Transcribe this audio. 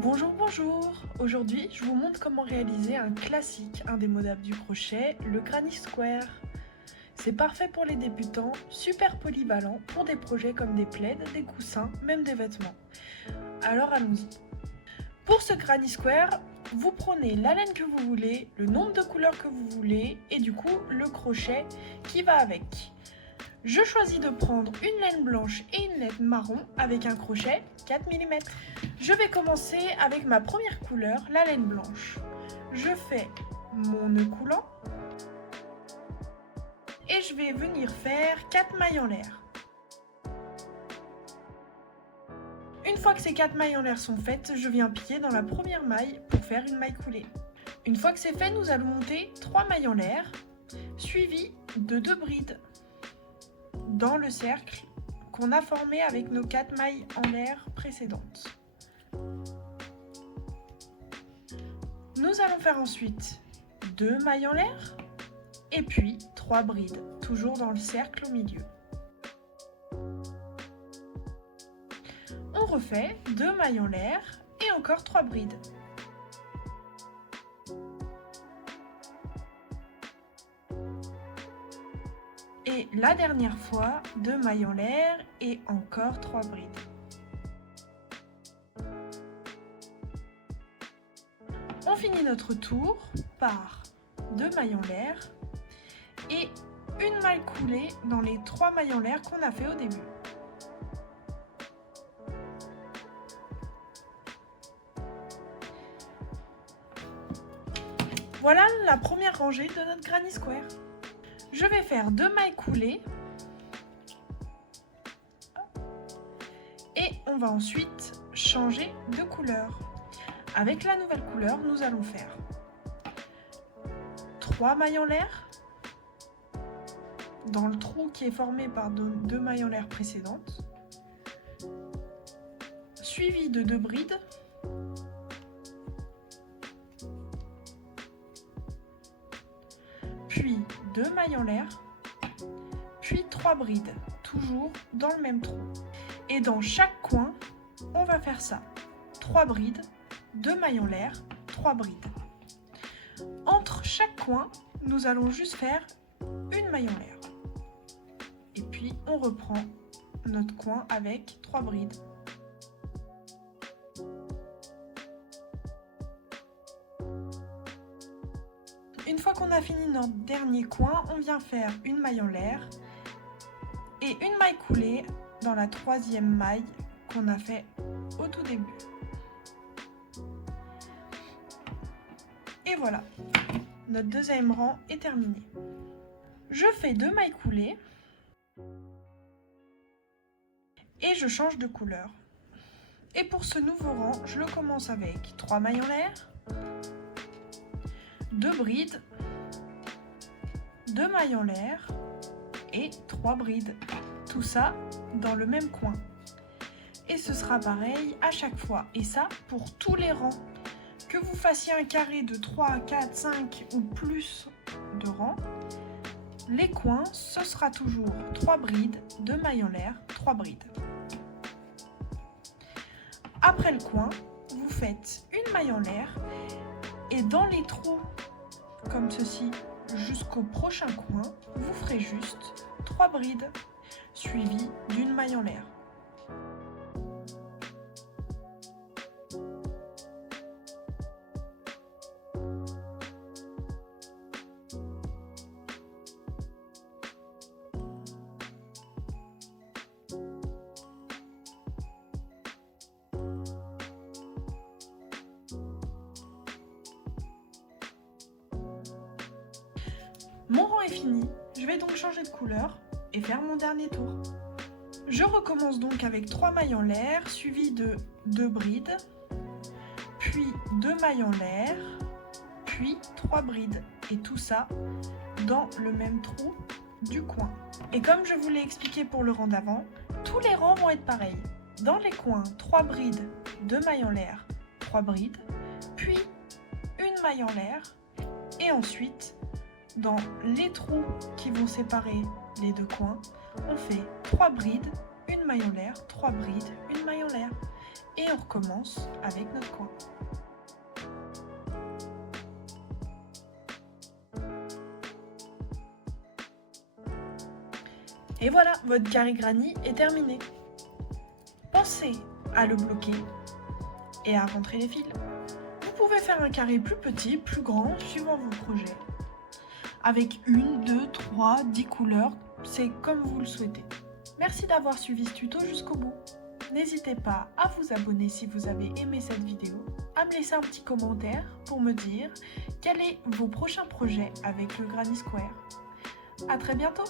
Bonjour, bonjour! Aujourd'hui, je vous montre comment réaliser un classique indémodable du crochet, le Granny Square. C'est parfait pour les débutants, super polyvalent pour des projets comme des plaids, des coussins, même des vêtements. Alors allons-y. Pour ce Granny Square, vous prenez la laine que vous voulez, le nombre de couleurs que vous voulez et du coup le crochet qui va avec. Je choisis de prendre une laine blanche et une laine marron avec un crochet 4 mm. Je vais commencer avec ma première couleur, la laine blanche. Je fais mon nœud coulant et je vais venir faire 4 mailles en l'air. Une fois que ces 4 mailles en l'air sont faites, je viens piquer dans la première maille pour faire une maille coulée. Une fois que c'est fait, nous allons monter 3 mailles en l'air, suivies de 2 brides dans le cercle qu'on a formé avec nos 4 mailles en l'air précédentes. Nous allons faire ensuite 2 mailles en l'air et puis 3 brides, toujours dans le cercle au milieu. On refait 2 mailles en l'air et encore 3 brides. Et la dernière fois, 2 mailles en l'air et encore 3 brides. On finit notre tour par 2 mailles en l'air et une maille coulée dans les 3 mailles en l'air qu'on a fait au début. Voilà la première rangée de notre Granny Square. Je vais faire 2 mailles coulées et on va ensuite changer de couleur. Avec la nouvelle couleur, nous allons faire 3 mailles en l'air dans le trou qui est formé par 2 mailles en l'air précédentes, suivi de 2 brides, puis 2 mailles en l'air, puis 3 brides, toujours dans le même trou. Et dans chaque coin, on va faire ça. 3 brides, 2 mailles en l'air, 3 brides. Entre chaque coin, nous allons juste faire une maille en l'air. Et puis, on reprend notre coin avec 3 brides. Une fois qu'on a fini notre dernier coin, on vient faire une maille en l'air et une maille coulée dans la 3e maille qu'on a fait au tout début. Et voilà, notre 2e rang est terminé. Je fais 2 mailles coulées et je change de couleur. Et pour ce nouveau rang, je le commence avec 3 mailles en l'air, 2 brides, 2 mailles en l'air et 3 brides. Tout ça dans le même coin. Et ce sera pareil à chaque fois. Et ça pour tous les rangs. Que vous fassiez un carré de 3, 4, 5 ou plus de rangs, les coins, ce sera toujours 3 brides, 2 mailles en l'air, 3 brides. Après le coin, vous faites une maille en l'air et dans les trous comme ceci jusqu'au prochain coin, vous ferez juste 3 brides suivies d'une maille en l'air. Mon rang est fini, je vais donc changer de couleur et faire mon dernier tour. Je recommence donc avec 3 mailles en l'air, suivies de 2 brides, puis 2 mailles en l'air, puis 3 brides. Et tout ça dans le même trou du coin. Et comme je vous l'ai expliqué pour le rang d'avant, tous les rangs vont être pareils. Dans les coins, 3 brides, 2 mailles en l'air, 3 brides, puis une maille en l'air, et ensuite, dans les trous qui vont séparer les 2 coins, on fait 3 brides, une maille en l'air, 3 brides, une maille en l'air. et on recommence avec notre coin. Et voilà, votre carré granit est terminé. Pensez à le bloquer et à rentrer les fils. Vous pouvez faire un carré plus petit, plus grand, suivant vos projets. Avec 1, 2, 3, 10 couleurs, c'est comme vous le souhaitez. Merci d'avoir suivi ce tuto jusqu'au bout. N'hésitez pas à vous abonner si vous avez aimé cette vidéo, à me laisser un petit commentaire pour me dire quels sont vos prochains projets avec le Granny Square. À très bientôt!